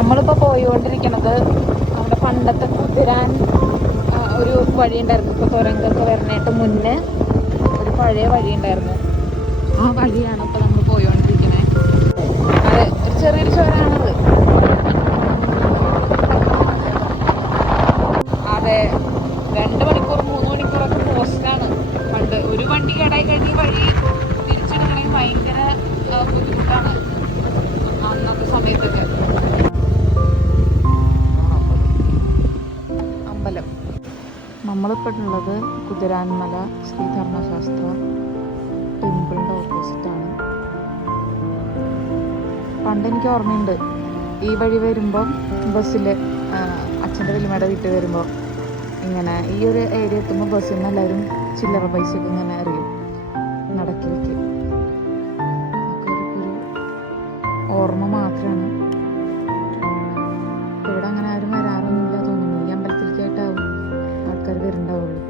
നമ്മളിപ്പോൾ പോയിക്കൊണ്ടിരിക്കുന്നത് നമ്മുടെ പണ്ടത്തെ കുതിരാൻ ഒരു വഴി ഉണ്ടായിരുന്നു. ഇപ്പോൾ തുരങ്കൊക്കെ വരണേട്ട് മുന്നേ ഒരു പഴയ വഴി ഉണ്ടായിരുന്നു. ആ വഴിയാണ് ഇപ്പോൾ നമ്മൾ പോയിക്കൊണ്ടിരിക്കുന്നത്. അതെ, ഒരു ചെറിയൊരു ചോരാണത്. അതെ, 2 മണിക്കൂർ 3 മണിക്കൂറൊക്കെ പോസ്റ്റാണ്. പണ്ട് ഒരു വണ്ടി കേടായി കഴിഞ്ഞ് വഴി തിരിച്ചെടുക്കണമെങ്കിൽ ഭയങ്കര ബുദ്ധിമുട്ടാണ് അന്നത്തെ സമയത്തൊക്കെ. അമ്പലം നമ്മളിപ്പോൾ ഉള്ളത് കുതിരാൻമല ശ്രീധർമ്മശാസ്ത്ര ടെമ്പിളിൻ്റെ ഓപ്പോസിറ്റാണ്. പണ്ട് എനിക്ക് ഓർമ്മയുണ്ട്, ഈ വഴി വരുമ്പോൾ ബസ്സിൽ അച്ഛൻ്റെ വലിയമ്മയുടെ വീട്ടിൽ വരുമ്പോൾ ഇങ്ങനെ ഈ ഒരു ഏരിയ എത്തുമ്പോൾ ബസ്സിൽ നിന്ന് എല്ലാവരും ചില്ലറ പൈസയൊക്കെ ഇങ്ങനെ അറിയും നടക്കിലേക്ക്. ഒക്കെ ഒരു ഓർമ്മ മാത്രമാണ്. ഇവിടെ അങ്ങനെ ആരും വരാറൊന്നുമില്ല തോന്നുന്നു. ഈ അമ്പലത്തിലേക്കായിട്ടാവും ആൾക്കാർ വരുന്നുണ്ടാവുള്ളൂ.